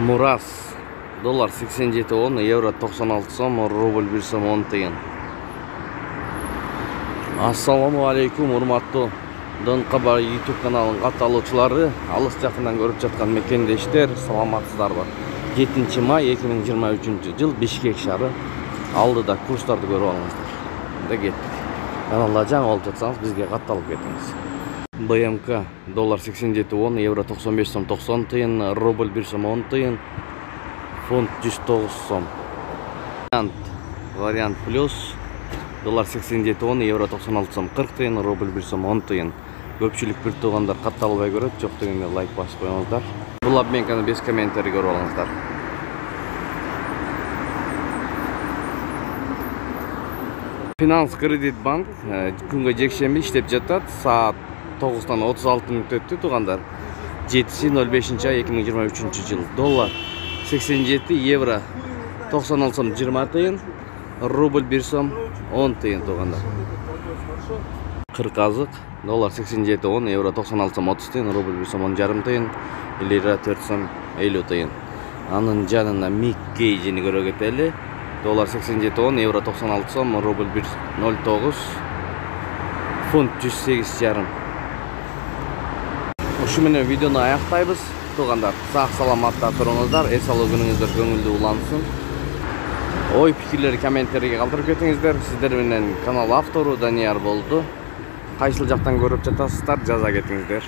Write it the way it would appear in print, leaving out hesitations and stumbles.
Мурас доллар 87.10, евро 96 сом, рубль 1 сом 10 тыйын. Ассаламу алейкум, урматтуу Дон Кабар YouTube каналынын катталуучулары, алыс жакындан көрүп жаткан мекендештер, саламатсыздарбы? 7 май 2023 жыл Бишкек шаары алдыда курстарды көрүп алыңыздар. Мында кеттик. Каналда жаңы болуп жатсаңыз, бизге катталып кетиңиз. БМК доллар 87.10, евро 95 сом 90 тыйын, рубль 1 сом 10 тыйын, фунт 109 сом. Вариант плюс доллар 87.10, евро 96 сом 40 тыйын, рубль 1 сом 10 тыйын. Көпчүлүк бир туугандар катталбай көрөт, жок дегенде лайк басып коюңуздар. Бул обменканы без комментарий көрүп алыңыздар. Финанс Кредит Банк күнгө жекшемби иштеп жатат. Саат 9-тан 36 мүнөт өттү туугандар. 7-05 2023 жыл. Доллар 87, евро 96 сом 20 тыйын, рубль 1 сом 10 тыйын туугандар. Кырк азык доллар 87.10, евро 96 сом 30 тыйын, рубль 1 сом 10,5 тыйын, лира 4 сом 50 тыйын. Анын жанына мик кейжини көрө кетели. Доллар 87.10, евро 96 сом, рубль 1,09, фунт 108,5. Ушу менен видеону аяктайбыз туугандар. Сак саламатта туруңуздар, эс алуу күнүңүздөр көңүлдүү улансын. Ой пикирлерди комментарийге калтырып кетиңиздер. Сиздер менен канал автору Данияр болду. Кайсыл жактан көрүп жатасыздар, жаза кетиңиздер.